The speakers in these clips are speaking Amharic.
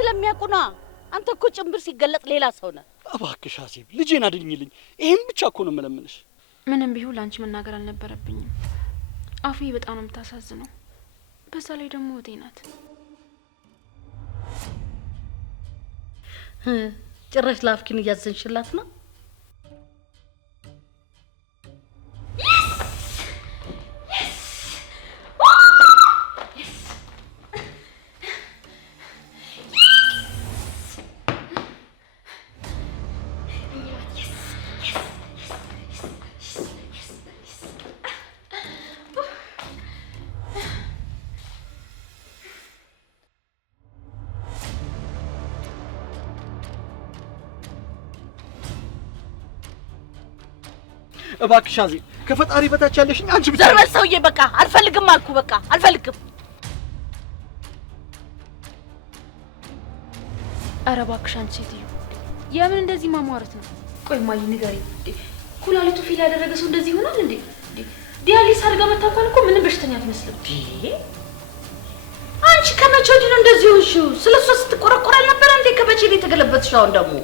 ስለሚያቁና አንተ እኮ ጭምብር ሲገለጥ ሌላ ሰው ነህ እባክሽ አዜብ ልጄን አድኝልኝ ይሄን ብቻ እኮ ነው የምለምንሽ ምንም ቢሆን ላንቺ መናገር አልነበረብኝም አፉ በጣም ነው የምታሳዝነው በዛ ላይ ደግሞ ወዴ ናት ጭራሽ ላፍኪን እያዘንሽላት ነው እባክሽ አዜብ ከፈጣሪ በታች ያለሽኝ አንቺ ብቻ ዘርበል ሰውዬ በቃ አልፈልግም አልኩ በቃ አልፈልግም ኧረ እባክሽ አንቺ ሴትዮ የምን እንደዚህ ማሟረት ነው ቆይ ማይ ንገሪ ኩላሊቱ ፊል ያደረገ ሰው እንደዚህ ይሆናል እንዴ ዲያሊስ አድርጋ መታከል እኮ ምንም በሽተኛ አትመስልም አንቺ ከመቼ ወዲህ ነው እንደዚህ ሆንሽው ስለሷ ስትቆረቆር አልነበረ እንዴ ከመቼ ነው የተገለበጥሽው አሁን ደግሞ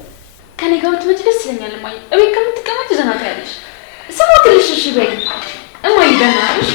ከኔ ጋር ብትመጪ ደስ ይለኛል ማይ እቤት ከምትቀመጪ ዘና ታያለሽ ስሞትልሽ እሺ በይ እማዬ በእናትሽ